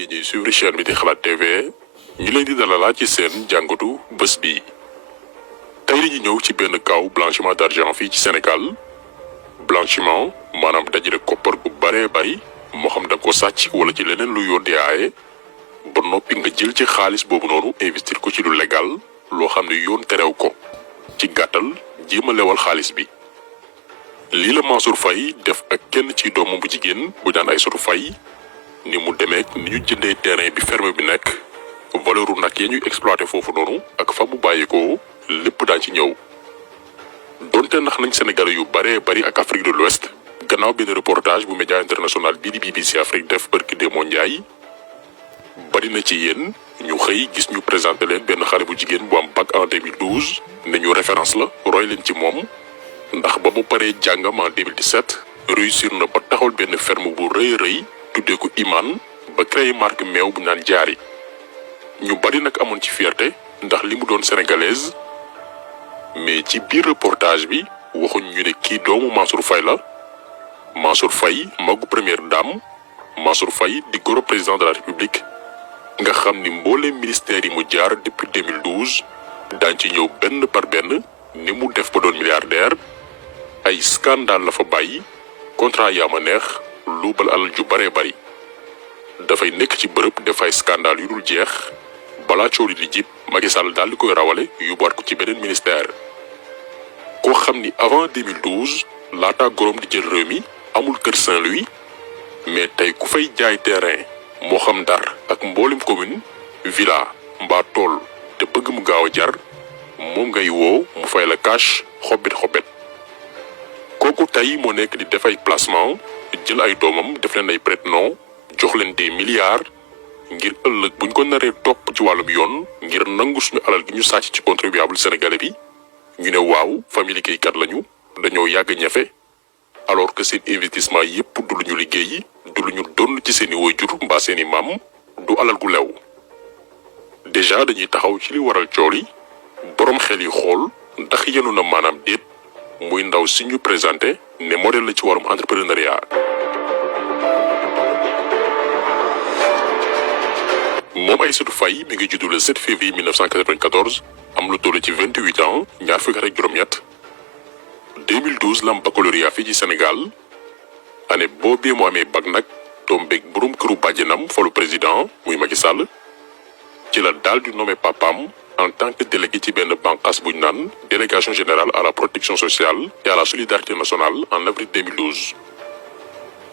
yi ñuy suivre chaîne bi di Xalaat TV ñu leen di dalalaat ci seen jàngatu bés bi tey dañuy ñëw ci benn kaw blanchiment d'argent fii ci Sénégal blanchiment maanaam dajale koppar gu baree bari moo xam da ko sàcc wala ci leneen lu yoon di aaye ba noppi nga jël ci xaalis boobu noonu investir ko ci lu légal loo xam ne yoon terew ko ci gàttal jéem a lewal xaalis bi. lii la Mansour Faye def ak kenn ci doomam bu jigéen bu daan Aïssatou Faye ni mu demee ni ñu jëndee terrain bi ferme bi nekk valeuru nag ya ñuy exploité foofu noonu ak fa mu bàyyeekoo lépp daan ci ñëw. donte nax nañ Sénégalais yu baree bari ak Afrique de l'Ouest gannaaw benn reportage bu média international bii di BBC Afrique def barki Demba Ndiaye bari na ci yéen ñu xëy gis ñu présenté leen benn xale bu jigéen bu am bac en 2012 ne ñu référence la roy leen ci moom. ndax ba mu paree jàngam en 2017 réussir na ba taxawal benn ferme bu rëy rëy tuddee ko Iman ba créé marque meew bu naan jaari ñu bari nag amoon ci fierté ndax li mu doon sénégalaise mais ci biir reportage bi waxuñ ñu ne kii doomu Mansour Faye la Mansour Faye magu première dame Mansour Faye di goro président de la République nga xam ni mbooleem ministère yi mu jaar depuis 2012 daañ ci ñëw benn par benn ni mu def ba doon milliardaire ay scandale la fa bàyyi contrat yaa ma neex luubal alal ju baree bari dafay nekk ci bërëb def ay scandale yu dul jeex balaa coow li di jib Macky Sall daal di koy rawale yóbbuwaat ko ci beneen ministère. koo xam ni avant 2012 laataa gorom di jël réew mi amul kër Saint-Louis mais tey ku fay jaay terrain moo xam Ndar ak mboolem commune villa mbaa tool te bëgg mu gaaw a jar moom ngay woo mu fay la cash xobbet kooku tey moo nekk di def ay placement jël ay doomam def leen ay prête-nom jox leen des milliards ngir ëllëg buñ ko naree topp ci wàllum yoon ngir nangu suñu alal gi ñu sàcc ci contribuable sénégalais bi ñu ne waaw famille liggéeykat lañu dañoo yàgg ñafe alors que seen investissement yépp du lu ñu liggéey du lu ñu donn ci seeni waajur mbaa seeni maam du alal gu lew. déjà dañuy taxaw ci li waral coow li boroom xel yi xool ndax yenu na maanaam déet muy ndaw si ñu présenté ne modèle la ci warum entrepreneuriat. moom Aïssatou Faye mi ngi juddu le 7 février 1994 am lu toll ci 28 ans ñaar fukki ak juróom-ñett 2012 la am baccalauréat fii ci Sénégal année boobee mu amee bac nag tombeeg borom këru bàjjenam falu président muy Macky Sall ci la daal di nommé papaam en tant que délégué ci benn bànqaas bu ñu naan délégation générale à la protection sociale et à la solidarité nationale en avril 2012.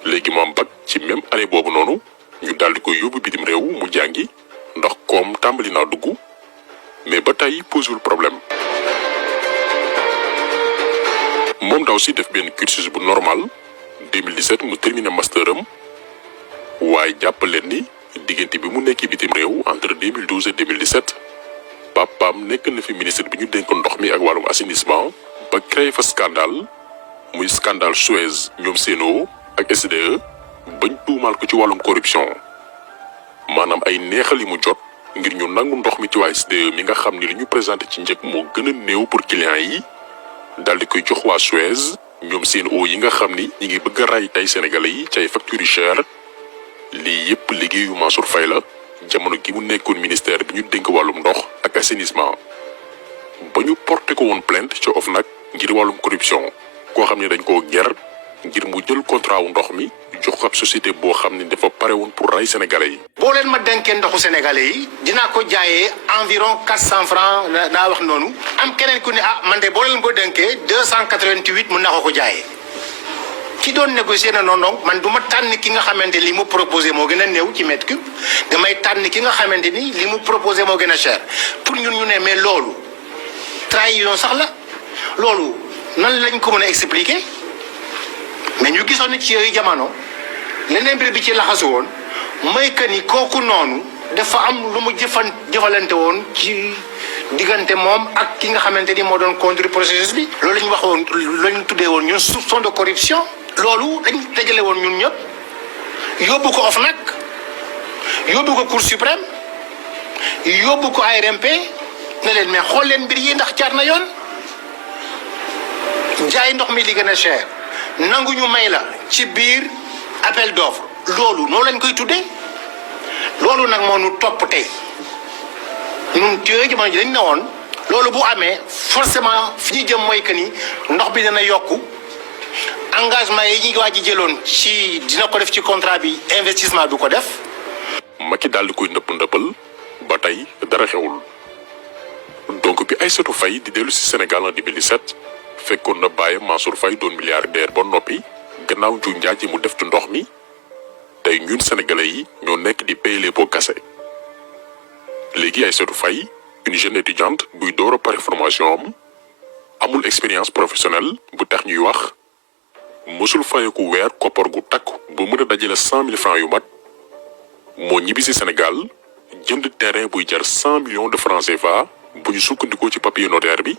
léegi mu am bac ci même année boobu noonu ñu daal di koy yóbbu bitim réew mu jàngi ndax koom tàmbali naa dugg mais ba tey posewul problème. moom ndaw si def benn cursus bu normal 2017 mu terminé master am waaye jàpp leen ni diggante bi mu nekk bitim réew entre 2012 et 2017. papaam nekk na fi ministre bi ñu dénk ndox mi ak wàllum assainissement ba créé fa scandale muy scandale Suez ñoom Sen'Eau ak SDE bañ tuumaal ko ci wàllum corruption maanaam ay neexal yi mu jot ngir ñu nangu ndox mi ci waa SDE mi nga xam ni li ñu présenté ci njëg moo gën a néew pour clients yi daal di koy jox waa Suez ñoom Sen'Eau yi nga xam ni ñi ngi bëgg a ray tey sénégalais yi ci ay factures yu cher lii yépp liggéeyu Mansour Faye la jamono gi mu nekkoon ministère bi ñu dénk wàllum ndox ak assainissement ba ñu porté ko woon plainte ci OFNAC ngir wàllum corruption koo xam ne dañ koo ger ngir mu jël contrat wu ndox mi jox ko ab société boo xam ne dafa pare woon pour rey sénégalais yi. boo leen ma dénkee ndoxu sénégalais yi dinaa ko jaayee environ 400 francs naa wax noonu am keneen ku ne man de boo leen ko dénkee 288 mun naa ko jaayee. ki doon négocier na non man du ma tànn ki nga xamante li mu proposé moo gën a néew ci mètre cube damay tànn ki nga xamante ni li mu proposé moo gën a cher pour ñun ñu ne mais loolu trahison sax la loolu nan lañ ko mën a expliquer mais ñu gisoon ni ci yooyu jamono leneen mbir bi ci laxasu woon mooy que ni kooku noonu dafa am lu mu jëfalante woon ci diggante moom ak ki nga xamante ni moo doon conduire processus bi. loolu la ñu waxoon la ñu tuddee woon ñun soupçon de corruption. loolu dañ dajale woon ñun ñëpp yóbbu ko OFNAC yóbbu ko Cour suprême yóbbu ko ARMP ne leen mais xool leen mbir yi ndax jaar na yoon jaay ndox mi li gën a cher nangu ñu may la ci biir appel d'offre loolu noonu lañ koy tuddee loolu nag moo nu topp tey ñun téye jamono ji dañ ne woon loolu bu amee forcément fi ñu jëm mooy que ni ndox bi dana yokku engagement yi ñu waa ji jëloon ci dina ko def ci contrat bi investissement bi ko def. Macky daal di koy ndëppal ba tey dara xewul donc bi Aïssatou Faye di dellu si Sénégal en 2017 fekkoon na bàyyi Mansour Faye doon milliardaire ba noppi gannaaw ju njaaj yi mu def ci ndox mi tey ñun sénégalais yi ñoo nekk di payer les pots cassés léegi Aïssatou Faye une jeune étudiante buy door a pare formation am amul expérience professionnelle bu tax ñuy wax mësul fayeku weer koppar gu takk ba mën a dajale 100 000 francs yu mat moo ñibbi si Sénégal jënd terrain buy jar 100 millions de francs CFA bu ñu sukkandikoo ci papier notaire bi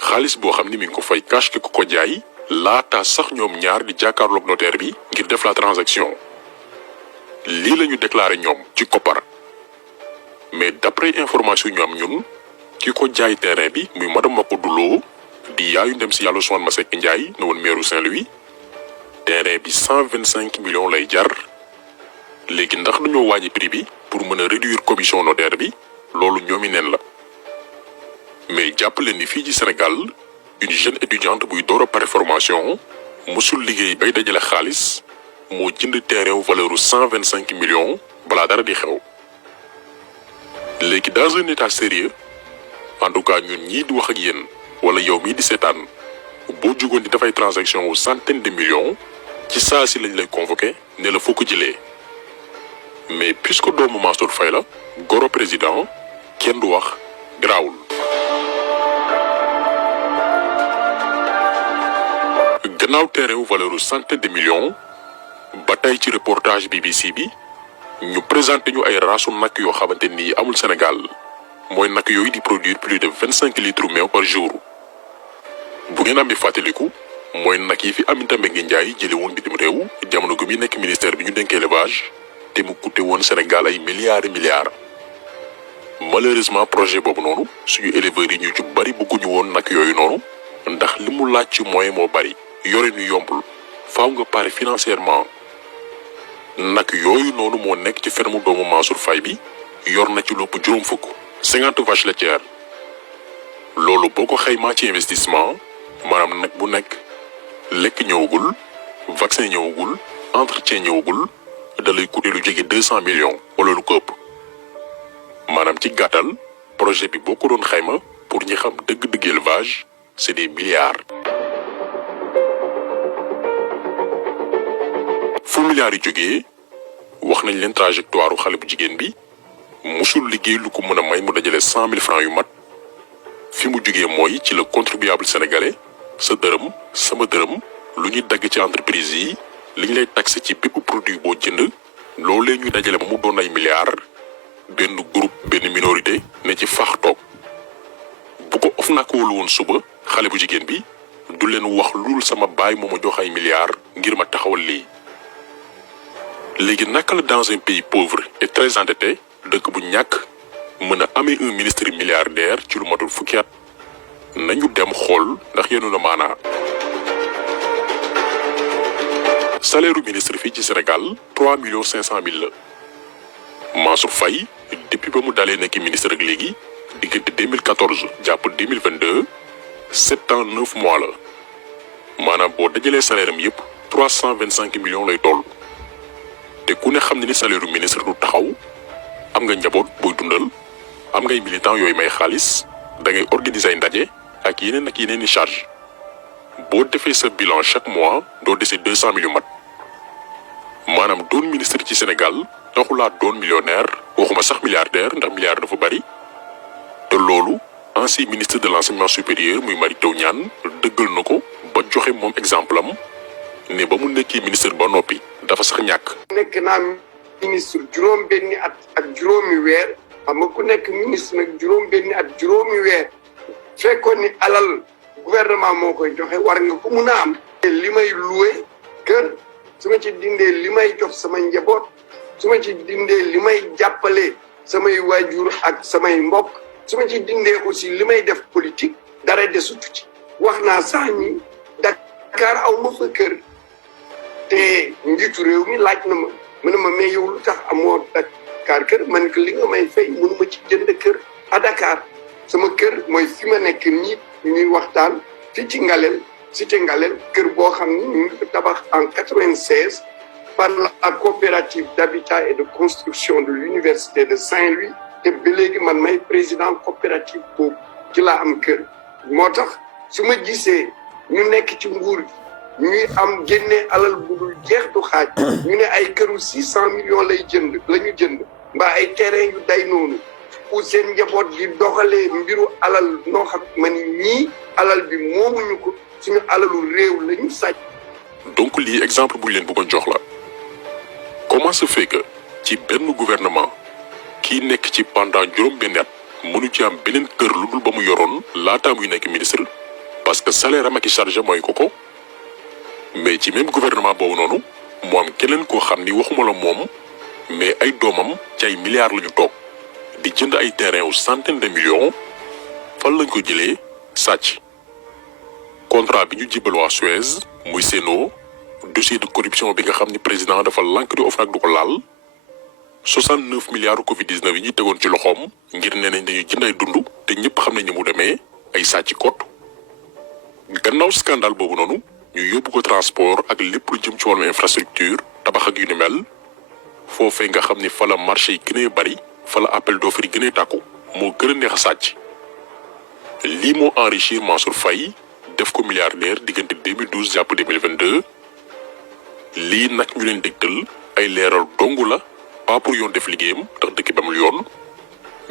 xaalis boo xam ni mi ngi ko fay cash ki ko jaay laata sax ñoom ñaar di jàkkaarloog notaire bi ngir def la transaction lii la ñu déclaré ñoom ci koppar mais d'après information ñu am ñun ki ko jaay terrain bi muy madame Makodou Lo di yaayu ndem si yàlla Ousmane Masseck Ndiaye ne woon maire Saint-Louis terrain bi 125 millions lay jar léegi ndax dañoo wàññi prix bi pour mën a réduire commission notaire bi loolu ñoomi neen la mais jàppale ni fii ci Sénégal une jeune étudiante buy door a pare formation musul liggéey bay dajale xaalis moo jënd terrain wu valeur 125 millions balaa dara di xew léegi dans un état sérieux en tout cas ñun ñii di wax ak yéen wala yow mii di seetaan boo jugoon di dafay transaction wu centaine de millions ci saa si lañ lay convoqué ne la foo ko jëlee mais puisque doomu Mansour Faye la goro président kenn du wax garaawul. gannaaw terrain wu valeur centaine de millions ba tey ci reportage BBC bi ñu présenté ñu ay rasu nag yoo xamante ni amul Sénégal mooy nag yooyu di produire plus de 25 litres meew par jour bu ngeen amee fàttaliku mooy nag yi fi Aminata Mbengue Ndiaye jële woon bitim réew jamono gu muy nekk ministère bi ñu dénk élevage te mu coûté woon Sénégal ay milliards et milliards malheureusement projet boobu noonu suñu éleveurs yi ñu ci bari bëgguñu woon nag yooyu noonu ndax li mu laaj ci moyen moo bari yore ñu yombul faaw nga pare financièrement nag yooyu noonu moo nekk ci ferme doomu Mansour Faye bi yor na ci lopp juróom fukk 50 vaches laitières loolu boo ko xaymaa ci investissement maanaam nag bu nekk lekk ñëwagul vaccin ñëwagul entretien ñëwagul da lay coûter lu jege 200 millions wala lu ko ëpp maanaam ci gàttal projet bi boo ko doon xayma pour ñi xam dëgg-dëgg élevage c'est des milliards. fu milliards yi jógee wax nañ leen trajectoire xale bu jigéen bi musul liggéey lu ko mën a may mu dajale 100 000 francs yu mat fi mu jógee mooy ci le contribuable sénégalais sa dërëm sama dërëm lu ñuy dagg ci entreprise yi li ñu lay taxé ci bépp produit boo jënd loolee ñuy dajale ba mu doon ay milliards benn groupe benn minorité ne ci fax toog bu ko of naa ko wóolu woon suba xale bu jigéen bi du leen wax lul sama baay moo ma jox ay milliards ngir ma taxawal lii. léegi naka la dans un pays pauvre et très endetté dëkk bu ñàkk mën a amee un ministre milliardaire ci lu matul fukki at nañu dem xool ndax yenu na maanaa. salaire u ministre fii ci Sénégal 3 500 000 la Mansour Faye depuis ba mu dalee nekk ministre ak léegi diggante 2014 jàpp 2022 7 ans 9 mois la maanaam boo dajalee salaire am yépp 325 millions lay toll. te ku ne xam ne ni salaire u ministre du taxaw am nga njaboot booy dundal am ngay militant yooyu may xaalis da ngay organiser ay ndaje ak yeneen i charge boo defee sa bilan chaque mois doo dese 200 000 yu mat maanaam doon ministre ci Sénégal taxulaa doon millionnaire waxuma sax milliardaire ndax milliard dafa bari te loolu ancien ministre de l'enseignement supérieur muy Mary Teuw Niane dëggal na ko ba joxe moom exemple am ne ba mu nekkee ministre ba noppi dafa sax ñàkk. nekk naa ministre juróom benni at ak juróomi weer xam nga ku nekk ministre nag juróom benni at juróomi weer fekkoon ni alal gouvernement moo koy joxe war nga ko mun a am. li may loué kër su ma ci dindee li may jox sama njaboot su ma ci dindee li may jàppale samay waajur ak samay mbokk su ma ci dindee aussi li may def politique dara desutu ci. wax naa sax ni Dakar aw ma fa kër. te njiitu réew mi laaj na ma mu ne ma mais yow lu tax amoo Dakar kër man que li nga may fay mënuma ci jënd kër à Dakar sama kër mooy fi ma nekk nii ñuy waxtaan fii ci Ngalel cité Ngalel kër boo xam ni ñu ngi ko tabax en 96 par la coopérative d'habitat et de construction de l'université de Saint-Louis te ba léegi man may président coopérative boobu ci laa am kër moo tax su ma gisee ñu nekk ci nguur gi ñuy am génne alal bu dul jeex du xaaj ñu ne ay këru 600 millions la ñu jënd mbaa ay terrain yu day noonu pour seen njaboot di doxalee mbiru alal noo xam ma ni ñii alal bi moomuñu ko suñu alalu réew la ñu sàcc. donc lii exemple bu ñu leen bëggoon jox la comment se fait que ci benn gouvernement kii nekk ci pendant juróom-benn at mënu ci am beneen kër lu dul ba mu yoroon laataa muy nekk ministre parce que salaire am ak i charge mooy ko mais ci même gouvernement boobu noonu mu am keneen koo xam ni waxuma la moom mais ay doomam ci ay milliards la ñu toog di jënd ay terrain wu centaine de millions fan lañ ko jëlee sàcc contrat bi ñu jibal waa Suez muy Sen'Eau dossier de corruption bi nga xam ni président dafa lànk di OFNAC du ko laal 69 milliards Covid 19 yi ñuy tegoon ci loxoom ngir nee nañ dañuy jënd ay dund te ñëpp xam nañ ni mu demee ay sàcc kot gannaaw scandale boobu noonu ñu yóbbu ko transport ak lépp lu jëm ci wàllum infrastructure tabax ak yu ni mel foofee nga xam ni fa la marché yi gën a bari fa la appel d'offre yi gën a tàkku moo gën a neex a sàcc lii moo enrichir Mansour Faye def ko milliardaire diggante 2012 jàpp 2022 lii nag ñu leen dégtal ay leeral dongu la pas pour yoon def liggéeyam ndax dëkk ba amul yoon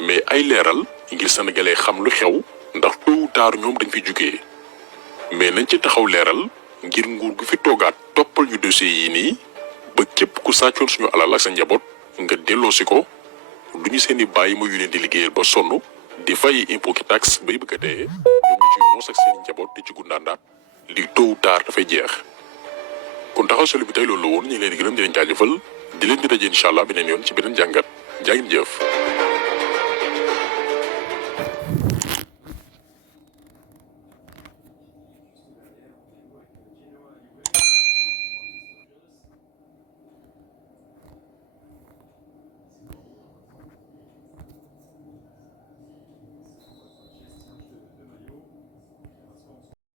mais ay leeral ngir sénégalais xam lu xew ndax tôt ou tard ñoom dañ fi jugee mais nañ ci taxaw leeral ngir nguur gu fi toogaat toppal ñu dossier yi nii ba képp ku sàccoon suñu alal ak sa njaboot nga delloosi ko du ñu seeni bàyyi ma yu leen di liggéeyal ba sonn di fay impôt ki taxe bay bëgg a dee ñoom ñu ci noos ak seeni njaboot di ci gundaandaat li tôt ou tard dafay jeex kon taxaw solo bi tey loolu la woon ñu ngi leen di gërëm di leen jaajëfal di leen di daje incha allah beneen yoon ci beneen jàngat jaa ngeen jëf